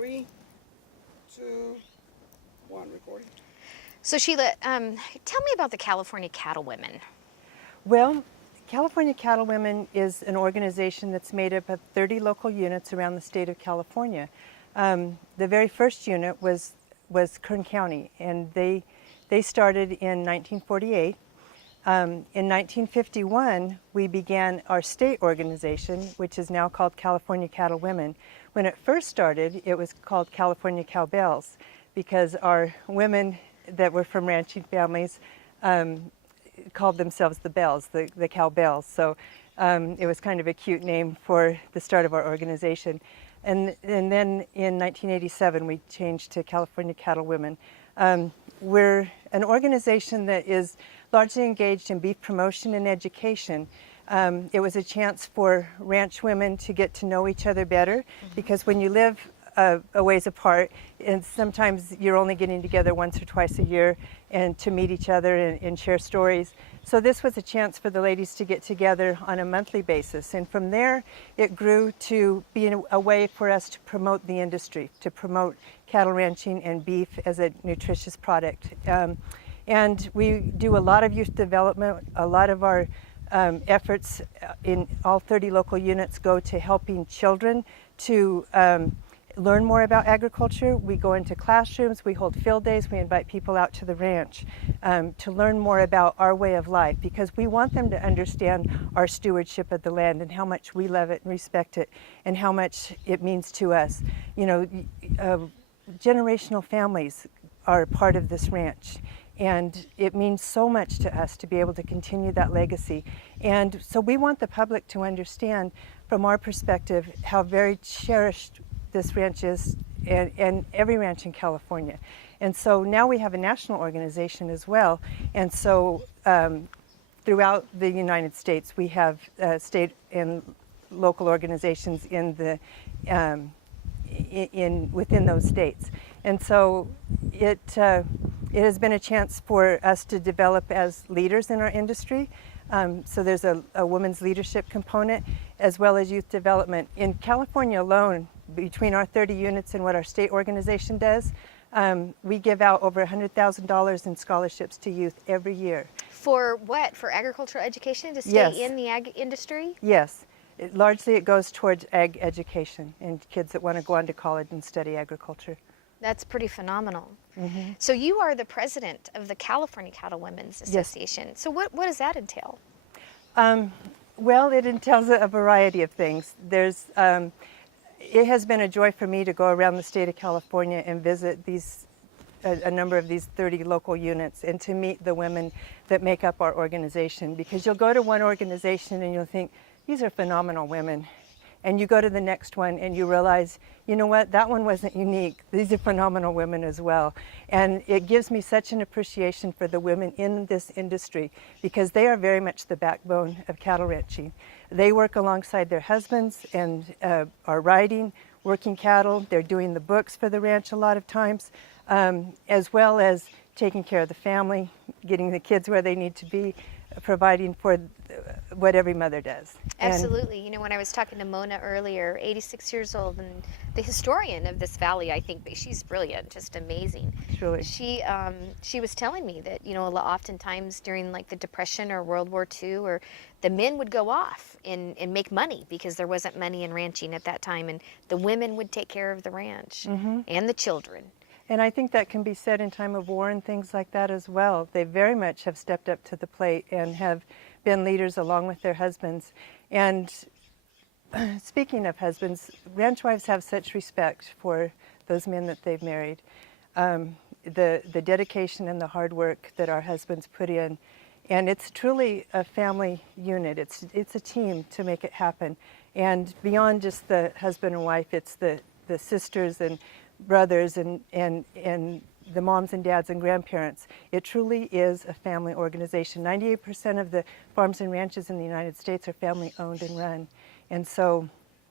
3, 2, 1, recording. So Sheila, tell me about the California Cattle Women. Well, California Cattle Women is an organization that's made up of 30 local units around the state of California. The very first unit was Kern County, and they started in 1948. In 1951, we began our state organization, which is now called California Cattle Women. When it first started, it was called California Cowbells, because our women that were from ranching families called themselves the Bells, the Cowbells. So it was kind of a cute name for the start of our organization. And then in 1987, we changed to California Cattle Women. We're an organization that is largely engaged in beef promotion and education. It was a chance for ranch women to get to know each other better, because when you live a ways apart, and sometimes you're only getting together once or twice a year and to meet each other and share stories. So this was a chance for the ladies to get together on a monthly basis, and from there it grew to be a way for us to promote the industry, to promote cattle ranching and beef as a nutritious product. And we do a lot of youth development. A lot of our efforts in all 30 local units go to helping children to learn more about agriculture. We go into classrooms, we hold field days, we invite people out to the ranch to learn more about our way of life, because we want them to understand our stewardship of the land and how much we love it and respect it and how much it means to us. You know, generational families are part of this ranch, and it means so much to us to be able to continue that legacy. And so we want the public to understand from our perspective how very cherished this ranch is, and every ranch in California. And so now we have a national organization as well. And so throughout the United States, we have state and local organizations in the within those states. And so it has been a chance for us to develop as leaders in our industry. So there's a women's leadership component, as well as youth development. In California alone, between our 30 units and what our state organization does, we give out over $100,000 in scholarships to youth every year. For what? For agricultural education, to stay Yes. in the ag industry? Yes. Largely it goes towards ag education and kids that want to go on to college and study agriculture. That's pretty phenomenal. Mm-hmm. So you are the president of the California Cattle Women's Association. Yes. So what does that entail? Well, it entails a variety of things. It has been a joy for me to go around the state of California and visit a number of these 30 local units, and to meet the women that make up our organization. Because you'll go to one organization and you'll think, these are phenomenal women. And you go to the next one and you realize, you know what, that one wasn't unique. These are phenomenal women as well. And it gives me such an appreciation for the women in this industry, because they are very much the backbone of cattle ranching. They work alongside their husbands and are riding, working cattle. They're doing the books for the ranch a lot of times, as well as taking care of the family, getting the kids where they need to be, providing for what every mother does. Absolutely. You know, when I was talking to Mona earlier, 86 years old, and the historian of this valley, I think, she's brilliant, just amazing. Truly. She was telling me that, you know, oftentimes during like the Depression or World War II, or the men would go off and make money, because there wasn't money in ranching at that time, and the women would take care of the ranch and the children. And I think that can be said in time of war and things like that as well. They very much have stepped up to the plate and have been leaders along with their husbands. And speaking of husbands, ranch wives have such respect for those men that they've married. The dedication and the hard work that our husbands put in. And it's truly a family unit. It's a team to make it happen. And beyond just the husband and wife, it's the sisters and brothers and the moms and dads and grandparents. It truly is a family organization. 98% of the farms and ranches in the United States are family owned and run. And so,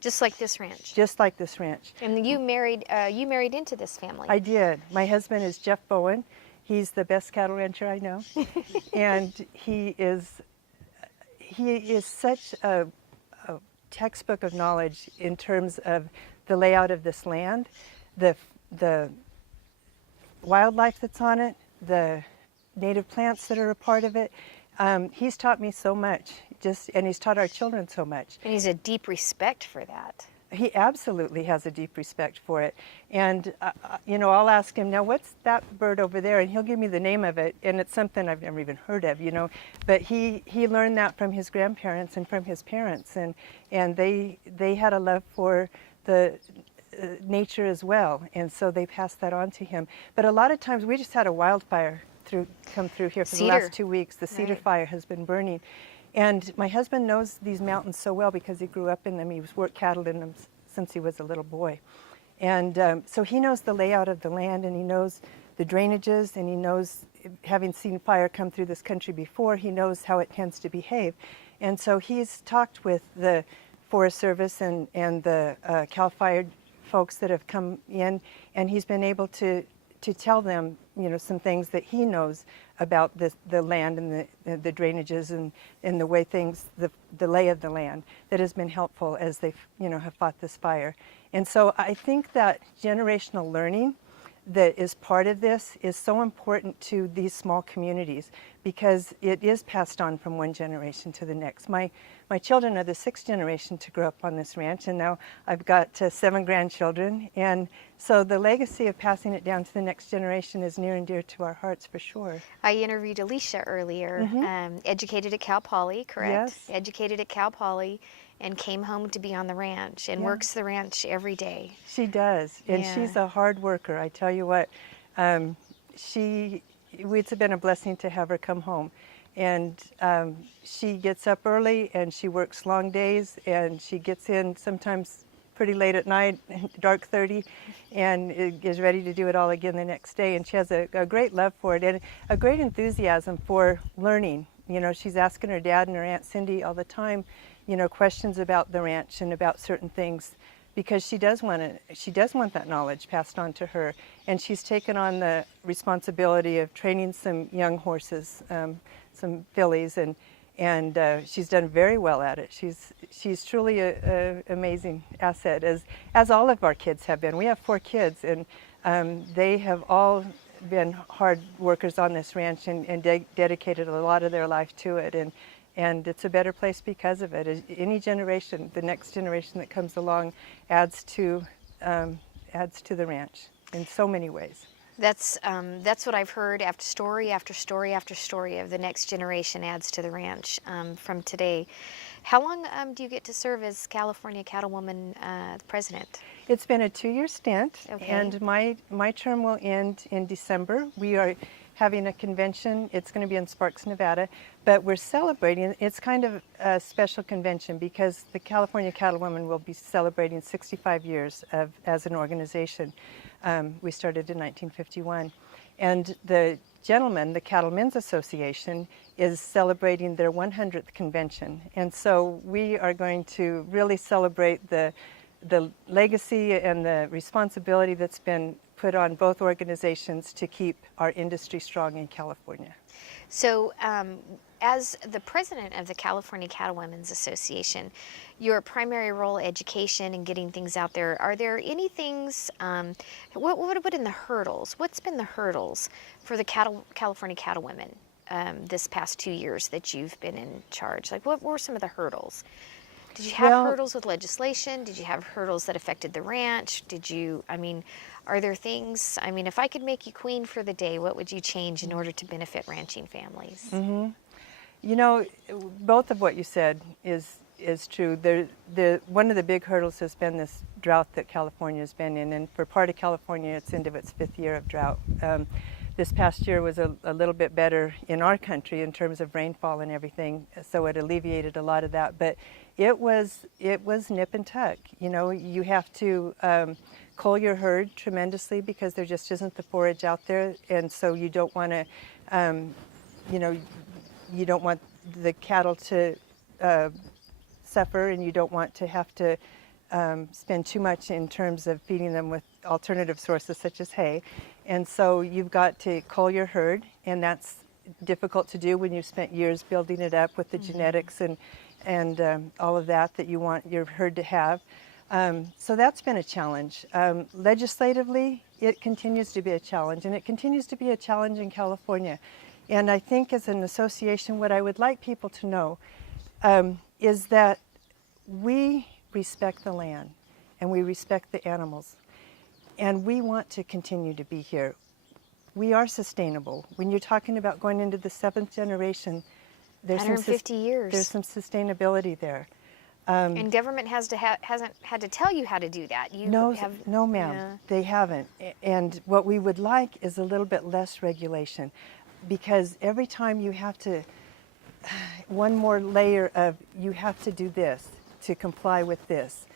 just like this ranch. Just like this ranch. And you married into this family. I did. My husband is Jeff Bowen. He's the best cattle rancher I know. And he is such a textbook of knowledge in terms of the layout of this land, the wildlife that's on it, the native plants that are a part of it. He's taught me so much, and he's taught our children so much. And he's a deep respect for that. He absolutely has a deep respect for it. And, I'll ask him, now what's that bird over there? And he'll give me the name of it. And it's something I've never even heard of, But he learned that from his grandparents and from his parents. And they had a love for the nature as well. And so they passed that on to him. But a lot of times, we just had a wildfire come through here for the last 2 weeks. The cedar fire has been burning. And my husband knows these mountains so well because he grew up in them. He's worked cattle in them since he was a little boy. And so he knows the layout of the land, and he knows the drainages, and he knows, having seen fire come through this country before, he knows how it tends to behave. And so he's talked with the Forest Service and the CAL FIRE folks that have come in, and he's been able to tell them, some things that he knows about the land and the drainages and the way things, the lay of the land, that has been helpful as they, have fought this fire. And so I think that generational learning that is part of this is so important to these small communities, because it is passed on from one generation to the next. My children are the 6th generation to grow up on this ranch, and now I've got 7 grandchildren. And so the legacy of passing it down to the next generation is near and dear to our hearts, for sure. I interviewed Alicia earlier, educated at Cal Poly, correct? Yes. Educated at Cal Poly, and came home to be on the ranch and works the ranch every day. She does, and she's a hard worker. I tell you what, it's been a blessing to have her come home. And she gets up early, and she works long days, and she gets in sometimes pretty late at night, dark 30, and is ready to do it all again the next day. And she has a great love for it and a great enthusiasm for learning. She's asking her dad and her Aunt Cindy all the time, questions about the ranch and about certain things, because she does want that knowledge passed on to her. And she's taken on the responsibility of training some young horses, some fillies, and she's done very well at it. She's truly an amazing asset, as all of our kids have been. We have 4 kids, and they have all been hard workers on this ranch and dedicated a lot of their life to it. And it's a better place because of it. Any generation, the next generation that comes along, adds to the ranch in so many ways. That's what I've heard after story after story after story of the next generation adds to the ranch from today. How long do you get to serve as California Cattlewoman president? It's been a 2-year stint, Okay. and my term will end in December. We are having a convention. It's going to be in Sparks, Nevada, but we're celebrating. It's kind of a special convention because the California Cattlewomen will be celebrating 65 years as an organization. We started in 1951. And the gentlemen, the Cattlemen's Association, is celebrating their 100th convention. And so we are going to really celebrate the legacy and the responsibility that's been put on both organizations to keep our industry strong in California. So, as the president of the California Cattlewomen's Association, your primary role, education and getting things out there, are there any things, what have been the hurdles? What's been the hurdles for the California Cattlewomen this past 2 years that you've been in charge? Like, what were some of the hurdles? Did you have hurdles with legislation? Did you have hurdles that affected the ranch? Are there things, if I could make you queen for the day, what would you change in order to benefit ranching families? Mm-hmm. Both of what you said is true. One of the big hurdles has been this drought that California has been in, and for part of California, it's into its 5th year of drought. This past year was a little bit better in our country in terms of rainfall and everything, so it alleviated a lot of that. But it was nip and tuck. You have to cull your herd tremendously because there just isn't the forage out there, and so you don't want to, you don't want the cattle to suffer, and you don't want to have to spend too much in terms of feeding them with alternative sources such as hay. And so you've got to cull your herd, and that's difficult to do when you've spent years building it up with the genetics and all of that you want your herd to have. So that's been a challenge. Legislatively, it continues to be a challenge, and it continues to be a challenge in California. And I think as an association, what I would like people to know is that we respect the land and we respect the animals, and we want to continue to be here. We are sustainable. When you're talking about going into the 7th generation, there's 150 years. There's some sustainability there. And government hasn't had to tell you how to do that. You No, have, no, ma'am, yeah. they haven't. And what we would like is a little bit less regulation, because every time you have to, one more layer of you have to do this to comply with this,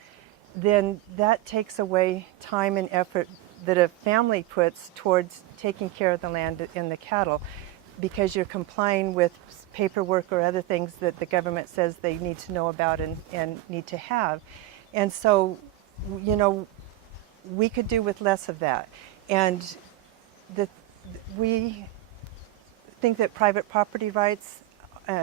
then that takes away time and effort that a family puts towards taking care of the land and the cattle, because you're complying with paperwork or other things that the government says they need to know about and need to have. And so, you know, we could do with less of that. And we think that private property rights,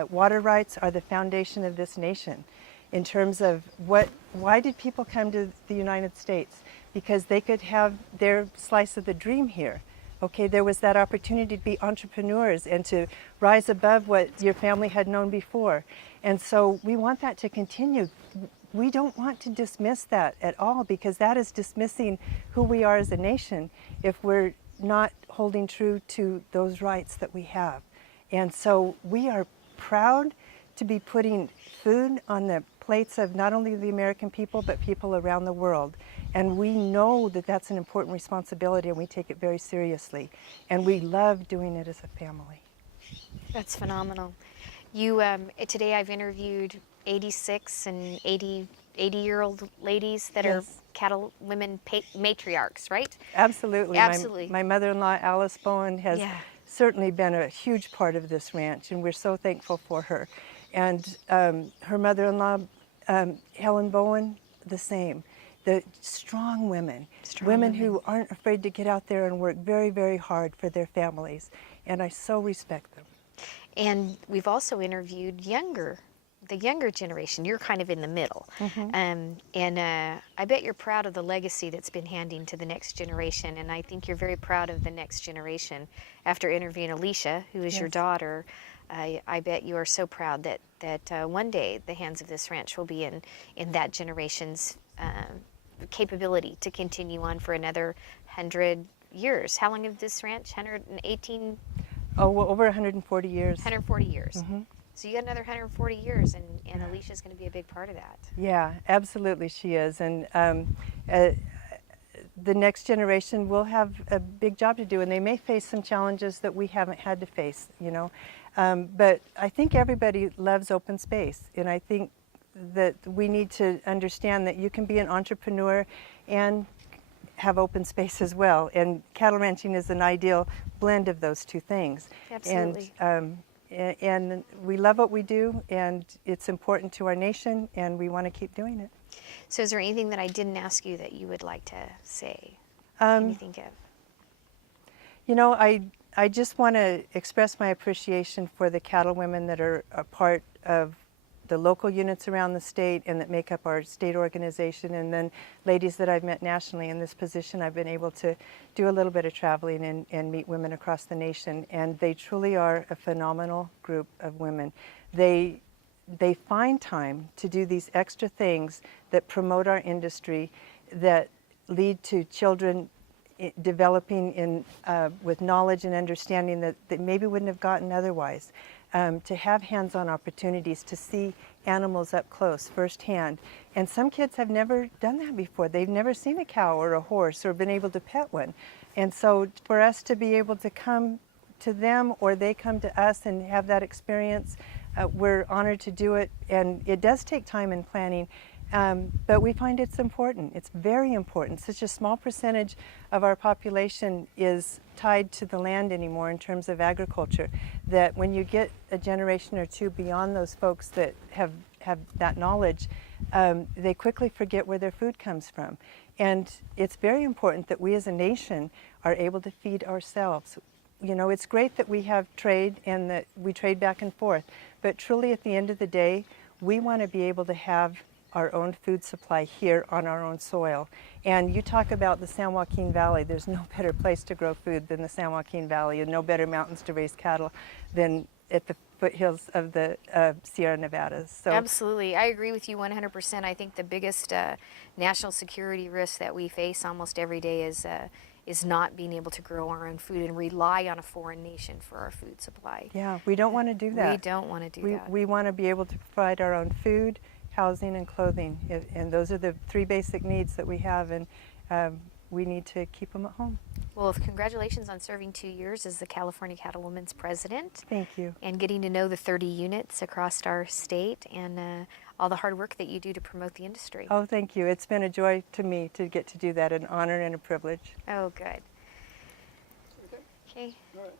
water rights are the foundation of this nation. In terms of why did people come to the United States? Because they could have their slice of the dream here. Okay, there was that opportunity to be entrepreneurs and to rise above what your family had known before. And so we want that to continue. We don't want to dismiss that at all, because that is dismissing who we are as a nation if we're not holding true to those rights that we have. And so we are proud to be putting food on the plates of not only the American people, but people around the world. And we know that that's an important responsibility, and we take it very seriously. And we love doing it as a family. That's phenomenal. You today I've interviewed 86 and 80-year-old ladies that are Yes. cattle women matriarchs, right? Absolutely. Absolutely. My mother-in-law, Alice Bowen, has Yeah. certainly been a huge part of this ranch, and we're so thankful for her. And her mother-in-law, Helen Bowen, the same. The strong women, women who aren't afraid to get out there and work very, very hard for their families. And I so respect them. And we've also interviewed the younger generation. You're kind of in the middle. I bet you're proud of the legacy that's been handing to the next generation. And I think you're very proud of the next generation. After interviewing Alicia, who is your Yes. daughter, I bet you are so proud that one day the hands of this ranch will be in that generation's capability to continue on for another 100 years. How long have this ranch? 118? Oh, well, over 140 years. 140 years. So you got another 140 years, and Alicia's going to be a big part of that. Yeah, absolutely she is. And the next generation will have a big job to do, and they may face some challenges that we haven't had to face, you know. But I think everybody loves open space, and I think that we need to understand that you can be an entrepreneur and have open space as well. And cattle ranching is an ideal blend of those two things. Absolutely. And we love what we do, and it's important to our nation, and we want to keep doing it. So is there anything that I didn't ask you that you would like to say? Can you think of? You know, I just want to express my appreciation for the cattle women that are a part of the local units around the state and that make up our state organization, and then ladies that I've met nationally. In this position, I've been able to do a little bit of traveling and meet women across the nation, and they truly are a phenomenal group of women. They find time to do these extra things that promote our industry, that lead to children developing in with knowledge and understanding that they maybe wouldn't have gotten otherwise. To have hands-on opportunities to see animals up close, firsthand. And some kids have never done that before. They've never seen a cow or a horse or been able to pet one. And so for us to be able to come to them, or they come to us and have that experience, we're honored to do it. And it does take time and planning. But we find it's important. It's very important. Such a small percentage of our population is tied to the land anymore in terms of agriculture, that when you get a generation or two beyond those folks that have that knowledge, they quickly forget where their food comes from. And it's very important that we as a nation are able to feed ourselves. You know, it's great that we have trade and that we trade back and forth, but truly at the end of the day, we want to be able to have our own food supply here on our own soil. And you talk about the San Joaquin Valley. There's no better place to grow food than the San Joaquin Valley, and no better mountains to raise cattle than at the foothills of the Sierra Nevadas. So Absolutely. I agree with you 100%. I think the biggest national security risk that we face almost every day is not being able to grow our own food and rely on a foreign nation for our food supply. yeah, we don't want to do that. We don't want to do that. We want to be able to provide our own food, housing, and clothing. And those are the three basic needs that we have, and we need to keep them at home. Well, congratulations on serving 2 years as the California Cattlewomen's president. Thank you. And getting to know the 30 units across our state and all the hard work that you do to promote the industry. Oh, thank you. It's been a joy to me to get to do that, an honor and a privilege. Oh, good. Okay. Okay. All right.